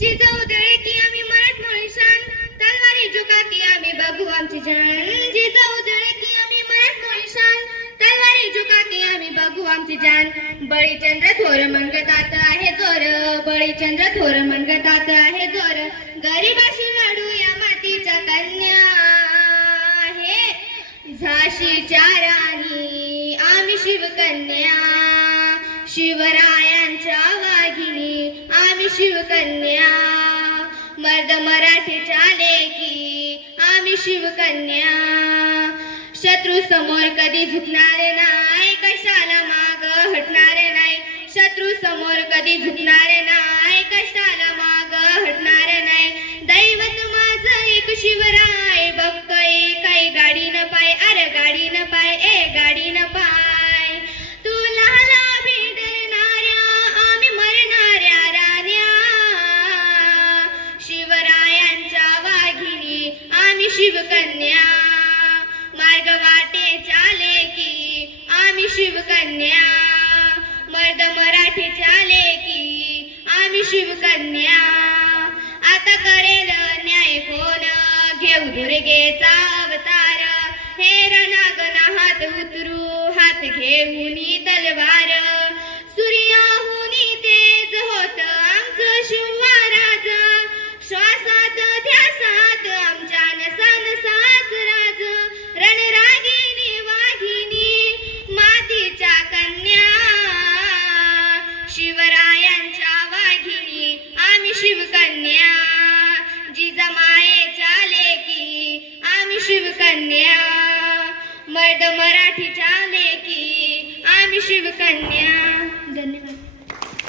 जिजाऊ दळे की आम्ही मराठमोळी शान, तलवारी झुका की आम्ही बघू आमची जान. जिजाऊ दळे की आम्ही मराठमोळी शान, तलवारी झुका की आम्ही बघू आमची जान. बळीचंद्र थोर मनगतात आहे जोर, बळीचंद्र थोर मनगतात आहे जोर. गरिबाशी लढू या मातीच्या कन्या, हे झाशीच्या राणी आम्ही शिवकन्या. शिवरायांच्या वाघिणी आम्ही शिवकन्या. मर्द मराठीच्या लेकी आम्ही शिवकन्या. शत्रू समोर कधी झुकणार नाही, कशाला माग हटणार नाही. शत्रू समोर कधी झुकणार नाही, कशाला माग हटणार नाही. दैवत माझं एक शिवराय, बघतोय काही गाडी न पाय, अरे गाडी न पाय, ए गाडी न पाय. तुला भिडणाऱ्या आम्ही मरणाऱ्या राण्या, शिवरायांच्या वाघिणी आम्ही शिवकन्या. मार्ग वाटेच्या लेकी आम्ही शिवकन्या. मर्द मराठीच्या लेकी आम्ही शिवकन्या. आता करेल न्याय कोण, घेऊ दुर्गेचा अवतार. हे रणागण हात उतरू, हात घेऊन तलवार. सूर्याहुनी तेज होत आमचं शिवराज, श्वासात ध्यासात आमच्या नसानसाच राज. रणरागिनी वाघिनी मातीच्या कन्या, शिवरायांच्या वाघिणी आम्ही शिवकन्या. जिजामायेच्या लेकी आम्ही शिवकन्या. मर्द मराठीच्या लेकी आम्ही शिवकन्या.